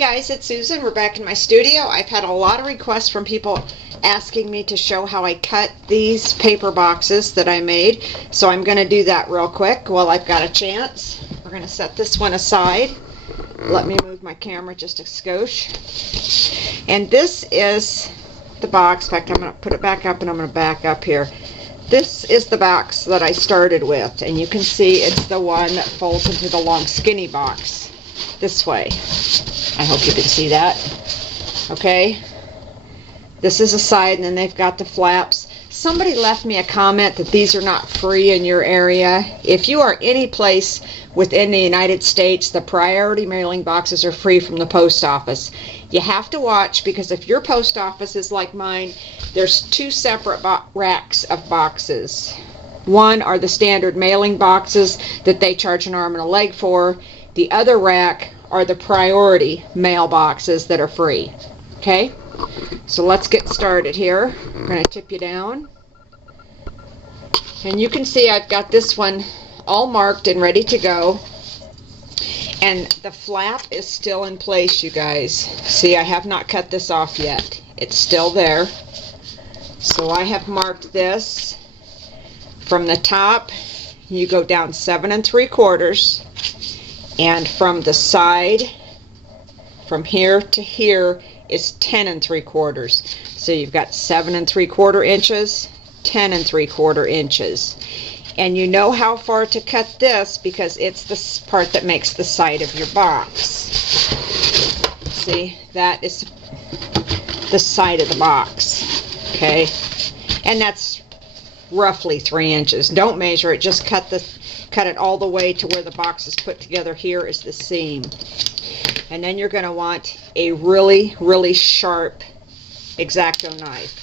guys, it's Susan. We're back in my studio. I've had a lot of requests from people asking me to show how I cut these paper boxes that I made. So I'm going to do that real quick while I've got a chance. We're going to set this one aside. Let me move my camera just a skosh. And this is the box. In fact, I'm going to put it back up and I'm going to back up here. This is the box that I started with, and you can see it's the one that folds into the long skinny box this way. I hope you can see that. Okay, this is a side, and then they've got the flaps. Somebody left me a comment that these are not free in your area. If you are any place within the United States, the priority mailing boxes are free from the post office. You have to watch, because if your post office is like mine, there's two separate racks of boxes. One are the standard mailing boxes that they charge an arm and a leg for. The other rack are the priority mail boxes that are free. Okay, so let's get started here. I'm going to tip you down. And you can see I've got this one all marked and ready to go. And the flap is still in place, you guys. See, I have not cut this off yet. It's still there. So I have marked this from the top. You go down 7 3/4, and from the side, from here to here, is 10 3/4. So you've got 7 3/4 inches, 10 3/4 inches. And you know how far to cut this because it's the part that makes the side of your box. See, that is the side of the box. Okay, and that's roughly 3 inches. Don't measure it, just cut it all the way to where the box is put together. Here is the seam. And then you're going to want a really, really sharp X-Acto knife.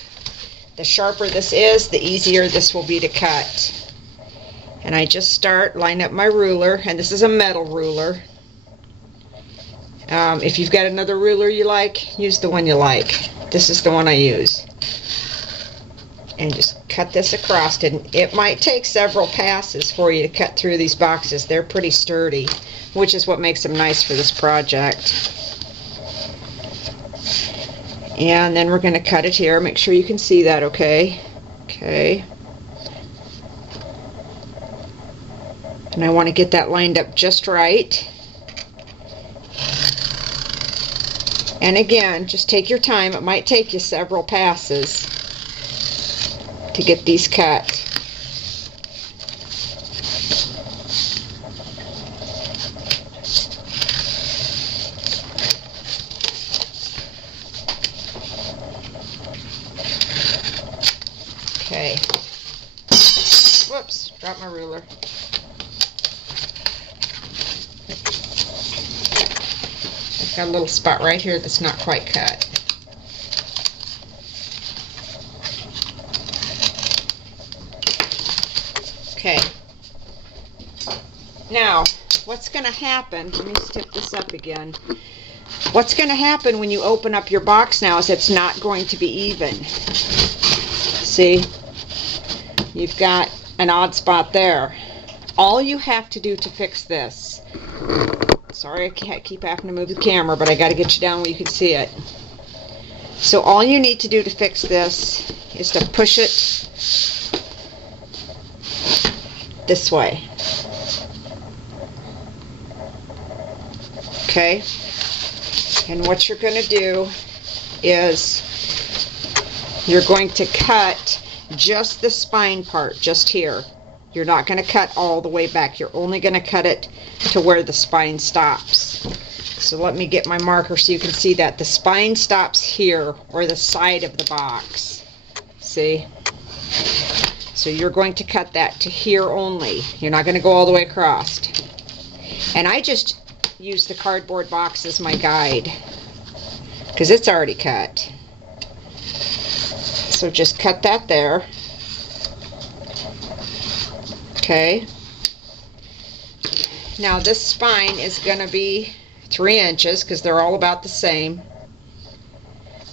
The sharper this is, the easier this will be to cut. And I just line up my ruler, and this is a metal ruler. If you've got another ruler you like, use the one you like. This is the one I use. And just cut this across, and it might take several passes for you to cut through these boxes. They're pretty sturdy, which is what makes them nice for this project. And then we're going to cut it here. Make sure you can see that, okay? Okay. And I want to get that lined up just right. And again, just take your time. It might take you several passes to get these cut. Okay. Whoops, dropped my ruler. I've got a little spot right here that's not quite cut. Okay, now what's going to happen, let me tip this up again, what's going to happen when you open up your box now is it's not going to be even. See, you've got an odd spot there. All you have to do to fix this, sorry I can't keep having to move the camera, but I got to get you down where you can see it. So all you need to do to fix this is to push it this way. Okay, and what you're going to do is you're going to cut just the spine part, just here. You're not going to cut all the way back. You're only going to cut it to where the spine stops. So let me get my marker so you can see that. The spine stops here, or the side of the box. See? So you're going to cut that to here only. You're not going to go all the way across. And I just use the cardboard box as my guide because it's already cut. So just cut that there. Okay. Now this spine is going to be 3 inches because they're all about the same.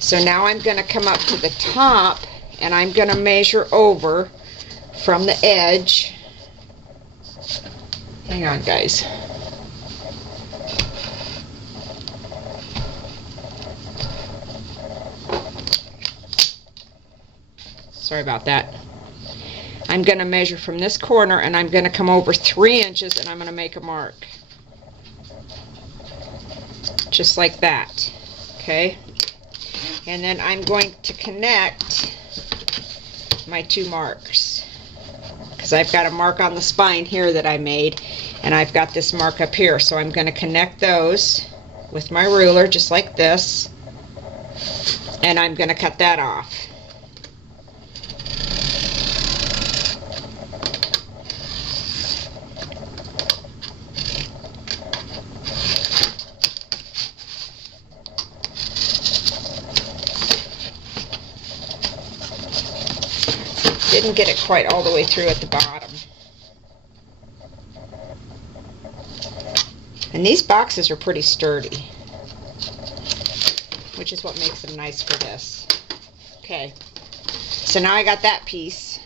So now I'm going to come up to the top and I'm going to measure over from the edge. Hang on, guys. Sorry about that. I'm going to measure from this corner, and I'm going to come over 3 inches, and I'm going to make a mark. Just like that. Okay? And then I'm going to connect my 2 marks. Because I've got a mark on the spine here that I made, and I've got this mark up here. So I'm going to connect those with my ruler, just like this. And I'm going to cut that off. Didn't get it quite all the way through at the bottom. And these boxes are pretty sturdy, which is what makes them nice for this. Okay, so now I got that piece.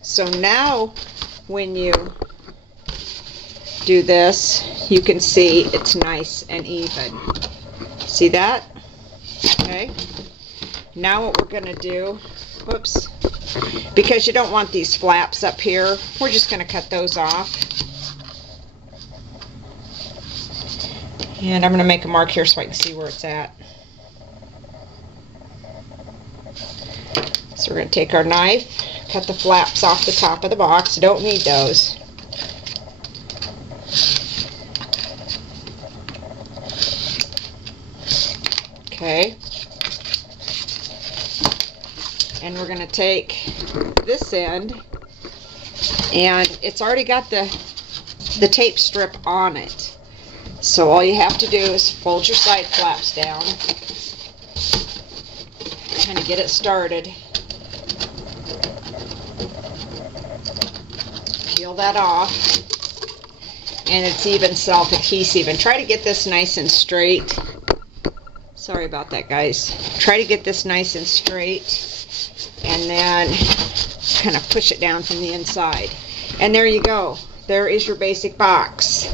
So now when you do this, you can see it's nice and even. See that? Okay. Now what we're going to do, whoops, because you don't want these flaps up here, we're just going to cut those off. And I'm going to make a mark here so I can see where it's at. So we're going to take our knife, cut the flaps off the top of the box. You don't need those. Okay. And we're going to take this end, and it's already got the tape strip on it. So all you have to do is fold your side flaps down, kind of get it started. Peel that off, and it's even self-adhesive. And try to get this nice and straight. Sorry about that, guys. Try to get this nice and straight, and then kind of push it down from the inside. And there you go. There is your basic box.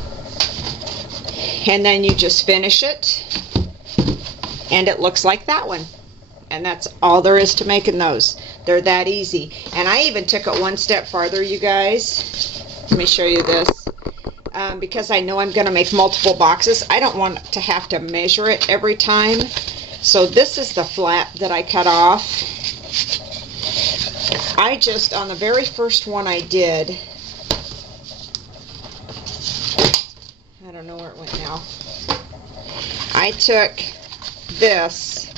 And then you just finish it, and it looks like that one. And that's all there is to making those. They're that easy. And I even took it one step farther, you guys. Let me show you this. Because I know I'm going to make multiple boxes, I don't want to have to measure it every time. So this is the flap that I cut off. I just, on the very first one I did, I don't know where it went now. I took this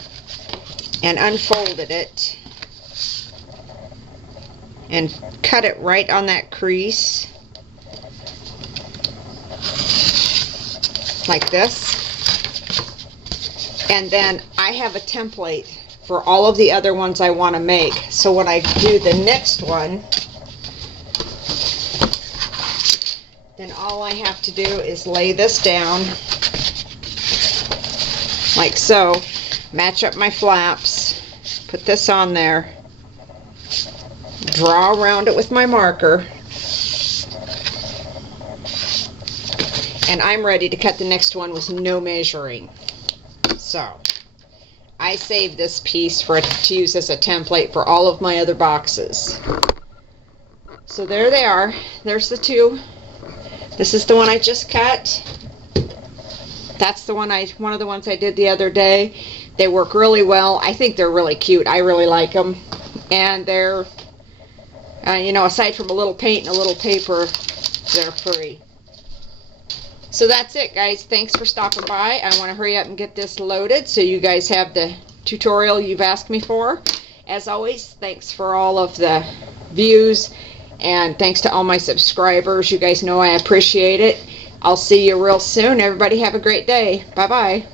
and unfolded it and cut it right on that crease, like this. And then I have a template for all of the other ones I want to make. So when I do the next one, then all I have to do is lay this down like so, match up my flaps, put this on there, draw around it with my marker, and I'm ready to cut the next one with no measuring. So I saved this piece to use as a template for all of my other boxes. So there they are. There's the 2. This is the one I just cut. That's the one one of the ones I did the other day. They work really well. I think they're really cute. I really like them. And they're, you know, aside from a little paint and a little paper, they're free. So that's it, guys. Thanks for stopping by. I want to hurry up and get this loaded so you guys have the tutorial you've asked me for. As always, thanks for all of the views, and thanks to all my subscribers. You guys know I appreciate it. I'll see you real soon. Everybody have a great day. Bye-bye.